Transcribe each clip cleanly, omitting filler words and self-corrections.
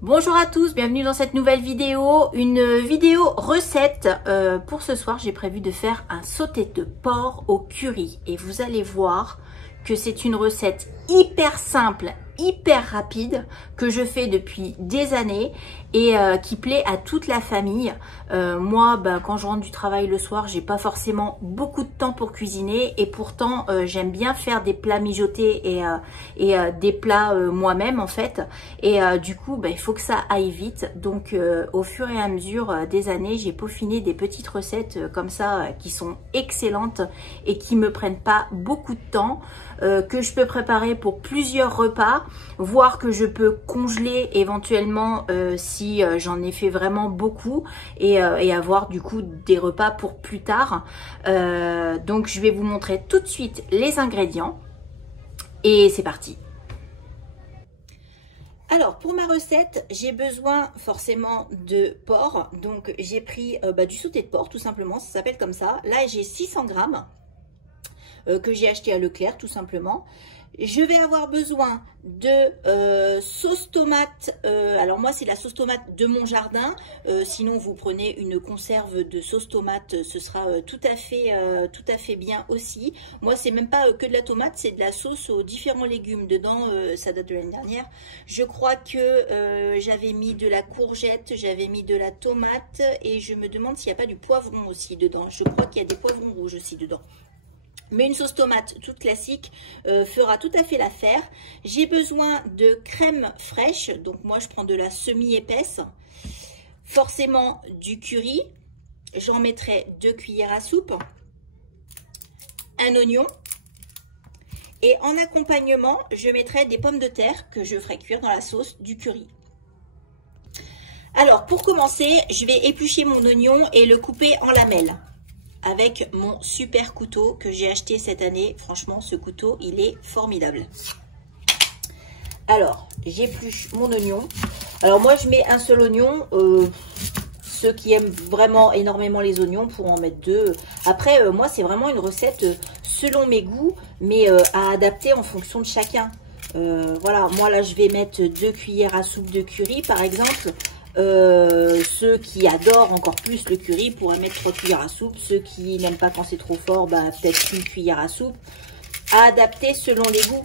Bonjour à tous, bienvenue dans cette nouvelle vidéo, une vidéo recette. Pour ce soir, j'ai prévu de faire un sauté de porc au curry et vous allez voir que c'est une recette hyper simple, hyper rapide que je fais depuis des années et qui plaît à toute la famille. Moi, quand je rentre du travail le soir, j'ai pas forcément beaucoup de temps pour cuisiner et pourtant j'aime bien faire des plats mijotés et des plats moi-même en fait. Et du coup, il faut que ça aille vite. Donc au fur et à mesure des années, j'ai peaufiné des petites recettes comme ça qui sont excellentes et qui me prennent pas beaucoup de temps, que je peux préparer pour plusieurs repas, voire que je peux congeler éventuellement si j'en ai fait vraiment beaucoup et avoir du coup des repas pour plus tard. Donc je vais vous montrer tout de suite les ingrédients et c'est parti. Alors pour ma recette, j'ai besoin forcément de porc. Donc j'ai pris du sauté de porc tout simplement, ça s'appelle comme ça. Là j'ai 600 grammes que j'ai acheté à Leclerc tout simplement. Je vais avoir besoin de sauce tomate. Alors moi c'est la sauce tomate de mon jardin. Sinon vous prenez une conserve de sauce tomate, ce sera tout à fait bien aussi. Moi c'est même pas que de la tomate, c'est de la sauce aux différents légumes dedans. Ça date de l'année dernière. Je crois que j'avais mis de la courgette, j'avais mis de la tomate et je me demande s'il n'y a pas du poivron aussi dedans. Je crois qu'il y a des poivrons rouges aussi dedans. Mais une sauce tomate toute classique fera tout à fait l'affaire. J'ai besoin de crème fraîche. Donc moi, je prends de la semi-épaisse. Forcément du curry. J'en mettrai 2 cuillères à soupe. Un oignon. Et en accompagnement, je mettrai des pommes de terre que je ferai cuire dans la sauce du curry. Alors, pour commencer, je vais éplucher mon oignon et le couper en lamelles. Avec mon super couteau que j'ai acheté cette année. Franchement, ce couteau, il est formidable. Alors, j'épluche mon oignon. Alors, moi, je mets un seul oignon. Ceux qui aiment vraiment énormément les oignons pourront en mettre 2. Après, moi, c'est vraiment une recette selon mes goûts, mais à adapter en fonction de chacun. Voilà, moi, là, je vais mettre 2 cuillères à soupe de curry, par exemple. Ceux qui adorent encore plus le curry pourraient mettre 3 cuillères à soupe. Ceux qui n'aiment pas quand c'est trop fort, peut-être 1 cuillère à soupe. À adapter selon les goûts.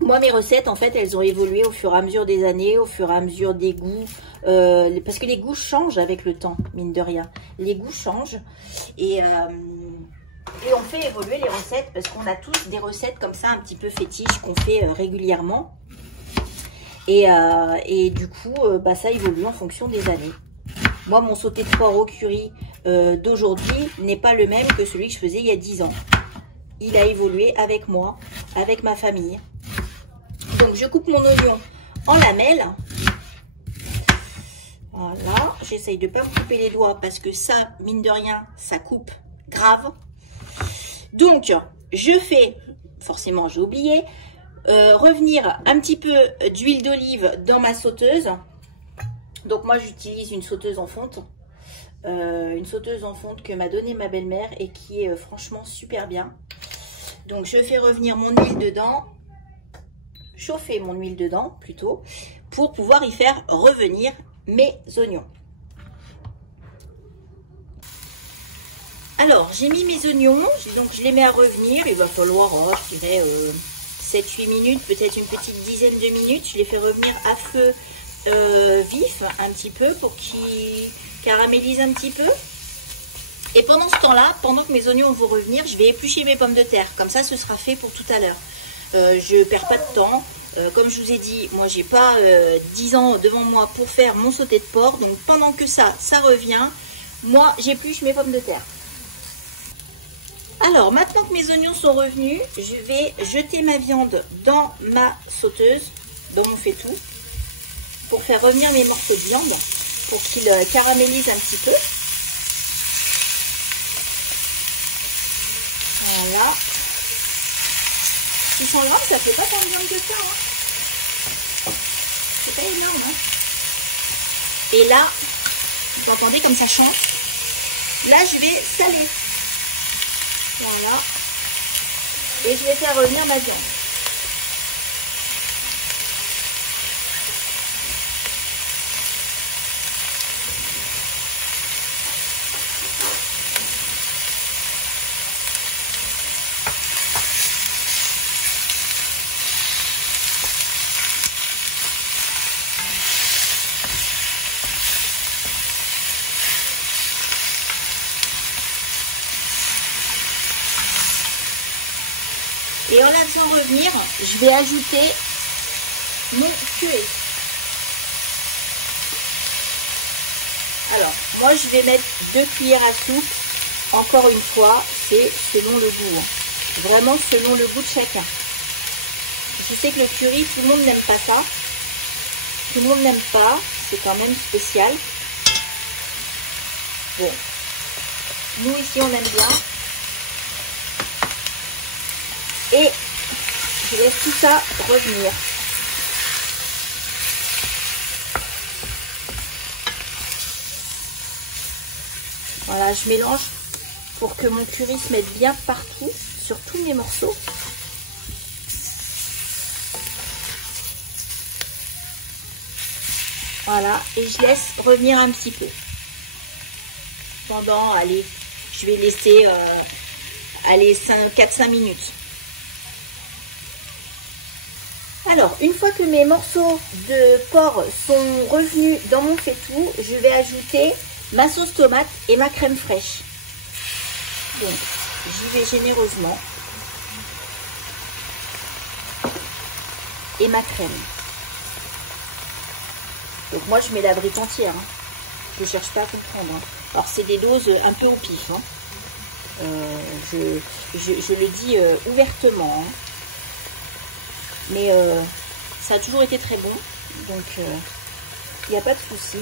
Moi, mes recettes, en fait, elles ont évolué au fur et à mesure des années, au fur et à mesure des goûts. Parce que les goûts changent avec le temps, mine de rien. Les goûts changent. Et on fait évoluer les recettes parce qu'on a tous des recettes comme ça, un petit peu fétiches, qu'on fait régulièrement. Et du coup, ça évolue en fonction des années. Moi, mon sauté de porc au curry d'aujourd'hui n'est pas le même que celui que je faisais il y a 10 ans. Il a évolué avec moi, avec ma famille. Donc, je coupe mon oignon en lamelles. Voilà. J'essaye de ne pas me couper les doigts parce que ça, mine de rien, ça coupe grave. Donc, je fais, forcément, j'ai oublié, revenir un petit peu d'huile d'olive dans ma sauteuse. Donc moi j'utilise une sauteuse en fonte. Une sauteuse en fonte que m'a donnée ma belle-mère et qui est franchement super bien. Donc je fais revenir mon huile dedans. Chauffer mon huile dedans plutôt. Pour pouvoir y faire revenir mes oignons. Alors j'ai mis mes oignons. Donc je les mets à revenir. Il va falloir, je dirais... 7-8 minutes, peut-être une petite dizaine de minutes. Je les fais revenir à feu vif un petit peu pour qu'ils caramélisent un petit peu. Et pendant ce temps-là, pendant que mes oignons vont revenir, je vais éplucher mes pommes de terre. Comme ça, ce sera fait pour tout à l'heure. Je perds pas de temps. Comme je vous ai dit, moi, j'ai pas 10 ans devant moi pour faire mon sauté de porc. Donc, pendant que ça revient, moi, j'épluche mes pommes de terre. Alors, maintenant que mes oignons sont revenus, je vais jeter ma viande dans ma sauteuse, dans mon faitout, pour faire revenir mes morceaux de viande, pour qu'ils caramélisent un petit peu. Voilà. 600 grammes, ça fait pas tant de viande que ça. Hein. C'est pas énorme. Hein. Et là, vous entendez comme ça chante. Là, je vais saler. Voilà. Et je vais faire revenir ma viande. Et en la faisant revenir, je vais ajouter mon curry. Alors, moi je vais mettre 2 cuillères à soupe. Encore une fois, c'est selon le goût. Vraiment selon le goût de chacun. Je sais que le curry, tout le monde n'aime pas ça. Tout le monde n'aime pas. C'est quand même spécial. Bon. Nous ici, on aime bien. Et je laisse tout ça revenir. Voilà, je mélange pour que mon curry se mette bien partout, sur tous mes morceaux. Voilà, et je laisse revenir un petit peu. Pendant, allez, je vais laisser, allez, 4-5 minutes. Alors, une fois que mes morceaux de porc sont revenus dans mon faitout, je vais ajouter ma sauce tomate et ma crème fraîche. Donc, j'y vais généreusement. Et ma crème. Donc, moi, je mets la brique entière. Hein. Je ne cherche pas à comprendre. Hein. Alors, c'est des doses un peu au pif. Hein. Je le dis ouvertement. Hein. Mais ça a toujours été très bon. Donc, il n'y a pas de souci.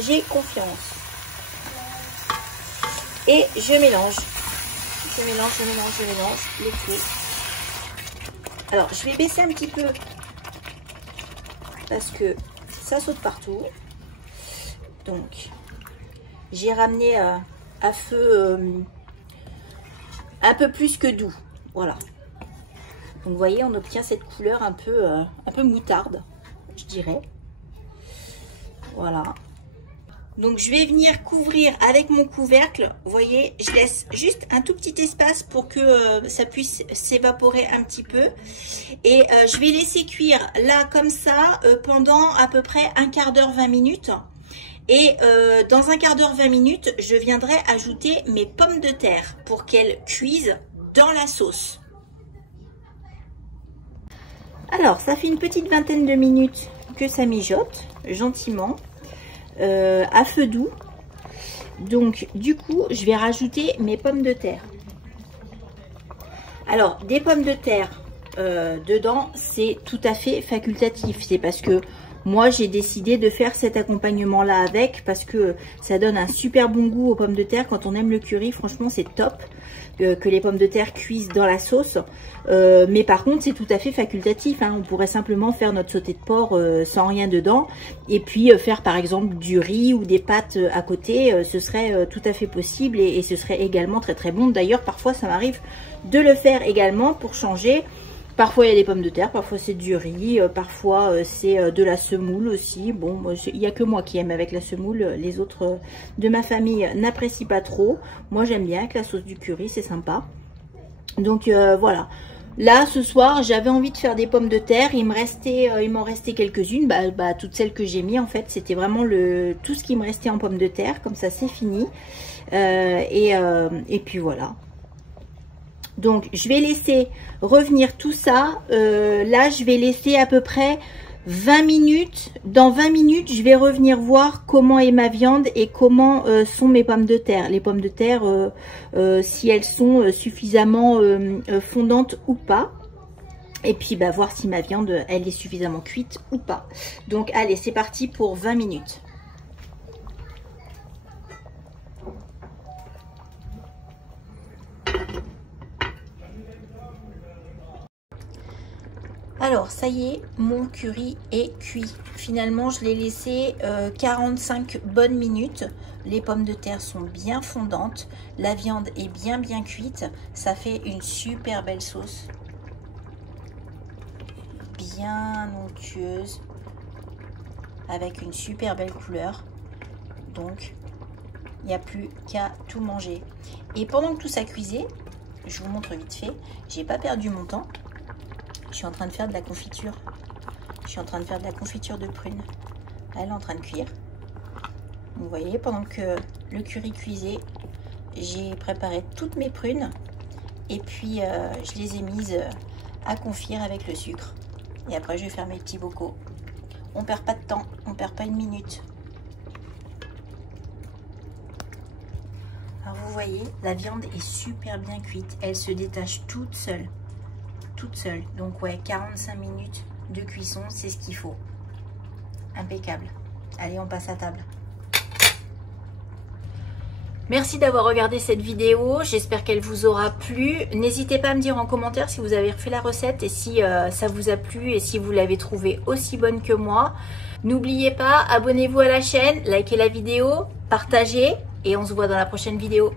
J'ai confiance. Et je mélange. Je mélange le tout. Alors, je vais baisser un petit peu parce que ça saute partout. Donc, j'ai ramené à feu un peu plus que doux. Voilà. Donc, vous voyez, on obtient cette couleur un peu moutarde, je dirais. Voilà. Donc, je vais venir couvrir avec mon couvercle. Vous voyez, je laisse juste un tout petit espace pour que ça puisse s'évaporer un petit peu. Et je vais laisser cuire là, comme ça, pendant à peu près un quart d'heure, 20 minutes. Et dans un quart d'heure, 20 minutes, je viendrai ajouter mes pommes de terre pour qu'elles cuisent dans la sauce. Alors, ça fait une petite vingtaine de minutes que ça mijote, gentiment. À feu doux. Donc du coup je vais rajouter mes pommes de terre. Alors des pommes de terre dedans, c'est tout à fait facultatif. C'est parce que moi j'ai décidé de faire cet accompagnement là avec, parce que ça donne un super bon goût aux pommes de terre. Quand on aime le curry, franchement c'est top que les pommes de terre cuisent dans la sauce. Mais par contre c'est tout à fait facultatif, hein. On pourrait simplement faire notre sauté de porc sans rien dedans, et puis faire par exemple du riz ou des pâtes à côté. Ce serait tout à fait possible, et ce serait également très très bon. D'ailleurs parfois ça m'arrive de le faire également pour changer. Parfois il y a des pommes de terre, parfois c'est du riz, parfois c'est de la semoule aussi. Bon, il n'y a que moi qui aime avec la semoule, les autres de ma famille n'apprécient pas trop. Moi j'aime bien avec la sauce du curry, c'est sympa. Donc voilà. Là ce soir j'avais envie de faire des pommes de terre, il m'en restait quelques-unes, toutes celles que j'ai mis en fait, c'était vraiment tout ce qui me restait en pommes de terre. Comme ça c'est fini. Et puis voilà. Donc je vais laisser revenir tout ça. Là je vais laisser à peu près 20 minutes. Dans 20 minutes je vais revenir voir comment est ma viande et comment sont mes pommes de terre. Les pommes de terre, si elles sont suffisamment fondantes ou pas. Et puis voir si ma viande elle est suffisamment cuite ou pas. Donc allez, c'est parti pour 20 minutes. Alors ça y est, mon curry est cuit. Finalement je l'ai laissé 45 bonnes minutes. Les pommes de terre sont bien fondantes, la viande est bien cuite. Ça fait une super belle sauce, bien onctueuse, avec une super belle couleur. Donc il n'y a plus qu'à tout manger. Et pendant que tout ça cuisait, je vous montre vite fait, j'ai pas perdu mon temps. Je suis en train de faire de la confiture. Je suis en train de faire de la confiture de prunes. Elle est en train de cuire. Vous voyez, pendant que le curry cuisait, j'ai préparé toutes mes prunes. Et puis, je les ai mises à confire avec le sucre. Et après, je vais faire mes petits bocaux. On perd pas de temps, on perd pas une minute. Alors vous voyez, la viande est super bien cuite. Elle se détache toute seule. Toute seule. Donc ouais, 45 minutes de cuisson, c'est ce qu'il faut. Impeccable. Allez, on passe à table. Merci d'avoir regardé cette vidéo, j'espère qu'elle vous aura plu. N'hésitez pas à me dire en commentaire si vous avez refait la recette et si ça vous a plu et si vous l'avez trouvée aussi bonne que moi. N'oubliez pas, abonnez-vous à la chaîne, likez la vidéo, partagez et on se voit dans la prochaine vidéo.